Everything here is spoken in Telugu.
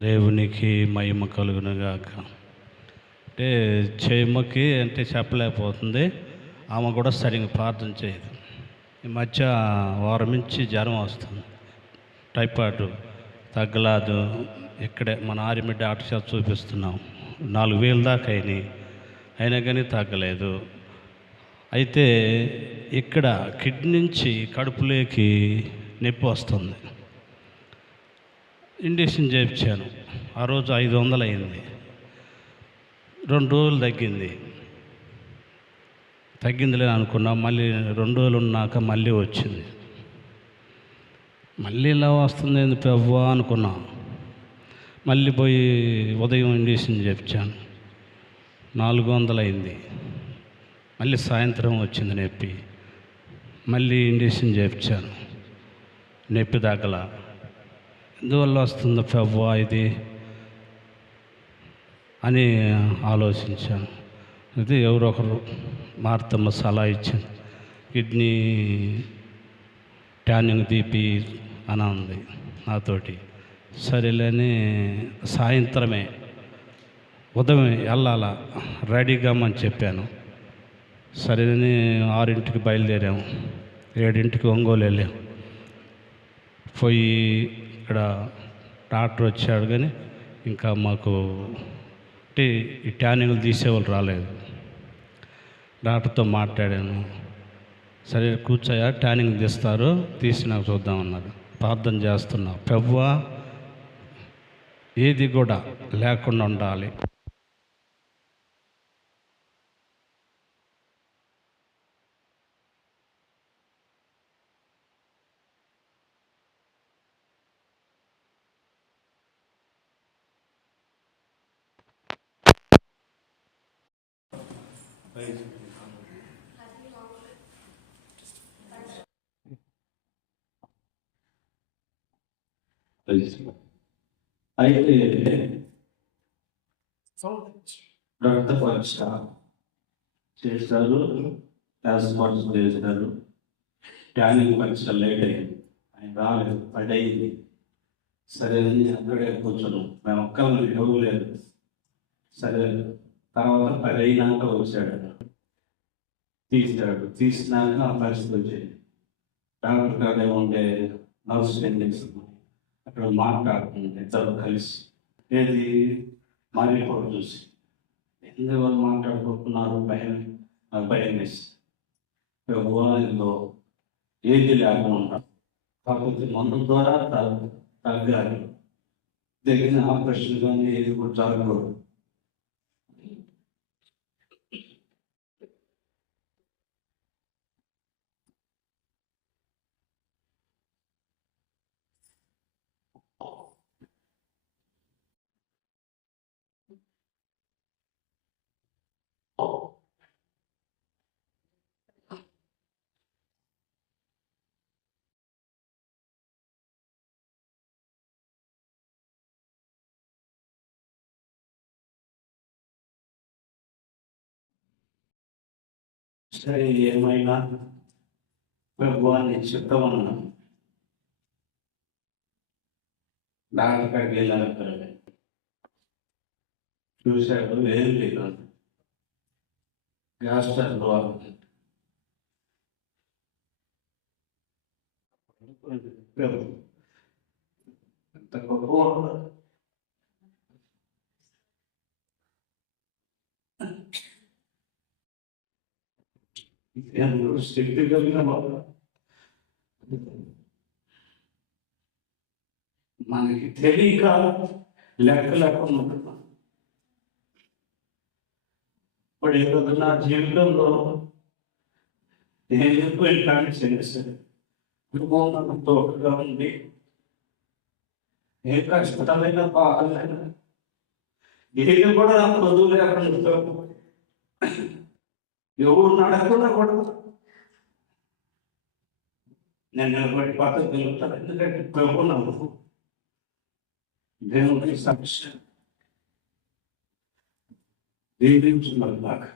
దేవునికి మహిమ కలుగునుగాక. అంటే చేయమ్మకి అంటే చెప్పలేకపోతుంది. ఆమె కూడా సరిగ్గా ప్రార్థన చేయదు. ఈ మధ్య వారం నుంచి జ్వరం వస్తుంది, టైఫాయిడ్ తగ్గలేదు. ఇక్కడే మన ఆర్మీ డాక్టర్ చేత చూపిస్తున్నాం. 4,000 దాకా అయినాయి, అయినా కానీ తగ్గలేదు. అయితే ఇక్కడ కిడ్నీ నుంచి కడుపులోకి నొప్పి వస్తుంది. ఇంజెక్షన్ చేయించాను. ఆ రోజు 500 అయింది. 2 రోజులు తగ్గిందిలే అనుకున్నా. మళ్ళీ 2 రోజులు ఉన్నాక మళ్ళీ వచ్చింది. మళ్ళీ ఇలా వస్తుంది ఏంది ప్రభువా అనుకున్నా. మళ్ళీ పోయి ఉదయం ఇంజెక్షన్ చేయించాను. 400 అయింది. మళ్ళీ సాయంత్రం వచ్చింది నొప్పి. మళ్ళీ ఇంజెక్షన్ చేయించాను, నొప్పి తగ్గల. ఎందువల్ల వస్తుంది ప్రభువా ఇది అని ఆలోచించాను. అయితే ఎవరో ఒకరు మార్తమ్మ సలహా ఇచ్చింది, కిడ్నీ ట్యానింగ్ తీపి అని ఉంది నాతోటి. సరేలేని సాయంత్రమే ఉదయం వెళ్ళాలా రెడీగా అని చెప్పాను. సరేని 6ంటికి బయలుదేరాము. 7ంటికి ఒంగోలు వెళ్ళాము. పోయి ఇక్కడ డాక్టర్ వచ్చాడు, కానీ ఇంకా మాకు అంటే ఈ ట్యానింగ్లు తీసేవాళ్ళు రాలేదు. డాక్టర్తో మాట్లాడాను. సరే కూర్చోయా, ట్యానింగ్ తీస్తారు, తీసినాక చూద్దామన్నారు. ప్రార్థన చేస్తున్నా, ప్రభువా ఏది కూడా లేకుండా ఉండాలి. అయితే రక్త పరీక్ష చేశారు, ట్రాన్స్పోర్ట్ చేశారు. ట్యానింగ్ పరీక్ష లేట్ అయింది, ఆయన రాలేదు, 10 అయింది. సరే అక్కడే కూర్చున్నాం, మేము ఒక్కరు ఎవరు లేదు. సరే తర్వాత 10 అయినాక వచ్చాడు, తీసినాక ఆ పరిస్థితి వచ్చేది. డాక్టర్ గారు ఏముండే నర్స్ అక్కడ మాట్లాడుతుంది, ఇద్దరు కలిసి ఏది మారిపోవడం చూసి ఎందుకు మాట్లాడుకుంటున్నారు, భయం వేసి ఇందులో ఏది లేకుండా కాకపోతే మందు ద్వారా తగ్గాలి, దగ్గర ఆపరేషన్ కానీ ఏది కూడా జరగకూడదు. సరే ఏమైనా ప్రభువాన్ని చెప్తామన్నా. డాక్టర్ కాడికి వెళ్ళాను, చూశాడు, ఏం లేదు, గ్యాస్ ట్రబుల్. ఎంత గొప్ప శక్తి కలిగిన మనకి తెలియక లెక్క లేకుండా ఇప్పుడు ఈరోజు నా జీవితంలో నేను ఎక్కువ ఇట్లాంటి చేశాను. కుటుంబం నాకు తోడుగా ఉంది. ఏ కష్టాలైనా బాధలైనా ఏది కూడా నాకు వదువు లేకుండా ఎవరు నడకుండా కూడా నేను నిలబడి పద్ధతి తెలుపుతాను. ఎందుకంటే ప్రభువున్నాను, దేవుడికి సాక్ష్యం దీవించున్నారు నాకు.